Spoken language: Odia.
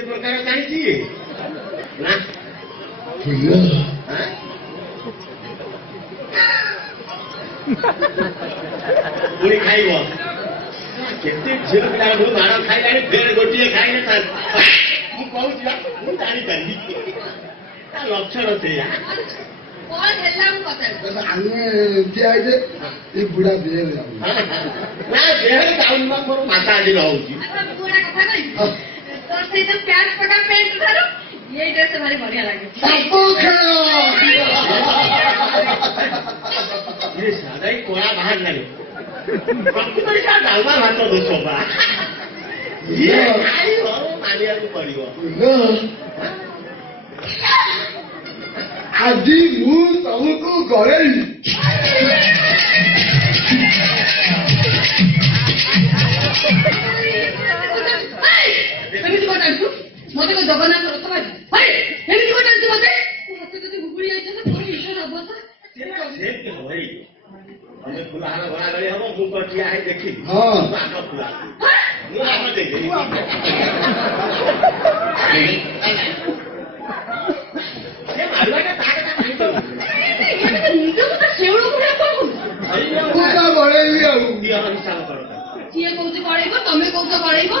ଏତେ ପ୍ରକାର କାହିଁକି ନା ଫୁଲ ପୁଣି ଖାଇବ କେତେ ଝିଅ ପିଲାଠୁ ମାଡ଼ ଖାଇଲାଣି ଫେର ଗୋଟିଏ ଖାଇଲେ ମୁଁ କହୁଛି ମୁଁ ଜାଣିପାରିବି ତା ଲକ୍ଷଣ ସେଇଆ ଆମେ ଠିଆ ହେଇଛେ ଏ ବୁଢା ଦେହରେ ନା ଦେହରେ ଯାଉନି ବା ମୋର ମାତା ଆଜି ରହୁଛି ସାଦାଇ କଳା ବାହାରିଲାଣି ପ୍ରକୃତରେ ଡାଲମା ଭାତ ଦୋଷ ବା ମାନିବାକୁ ପଡିବ ଆଜି ମୁଁ ତମକୁ ଗଳେଇବି ଏମିତି କଣ ଜାଣିଛୁ ମତେ କଣ ଜଗନ୍ନାଥ ରଥ ମାରି ଏମିତି କଣ ଜାଣିଛୁ ମତେ ହାତ ଯଦି ଘୁଗୁଳି ଯାଇଛନ୍ତି ତୋର ବିଶ୍ୱାସ ହବ ତମେ ଫୁଲାହାର ଗଳା ଗଳି ହବ ମୁଁ କଣ ଠିଆ ହେଇ ଦେଖିବି ହଁ ଆଗ ଫୁଲା ମୁଁ ଆଗ ଦେଖିବି ମାରୁଆଟା ତା କଥା ଗଳେଇବି ଆଉ ଦିଅ ହିସାବ କର କିଏ କହୁଛି କଳେଇବ ତମେ କହୁଛ କଳେଇବ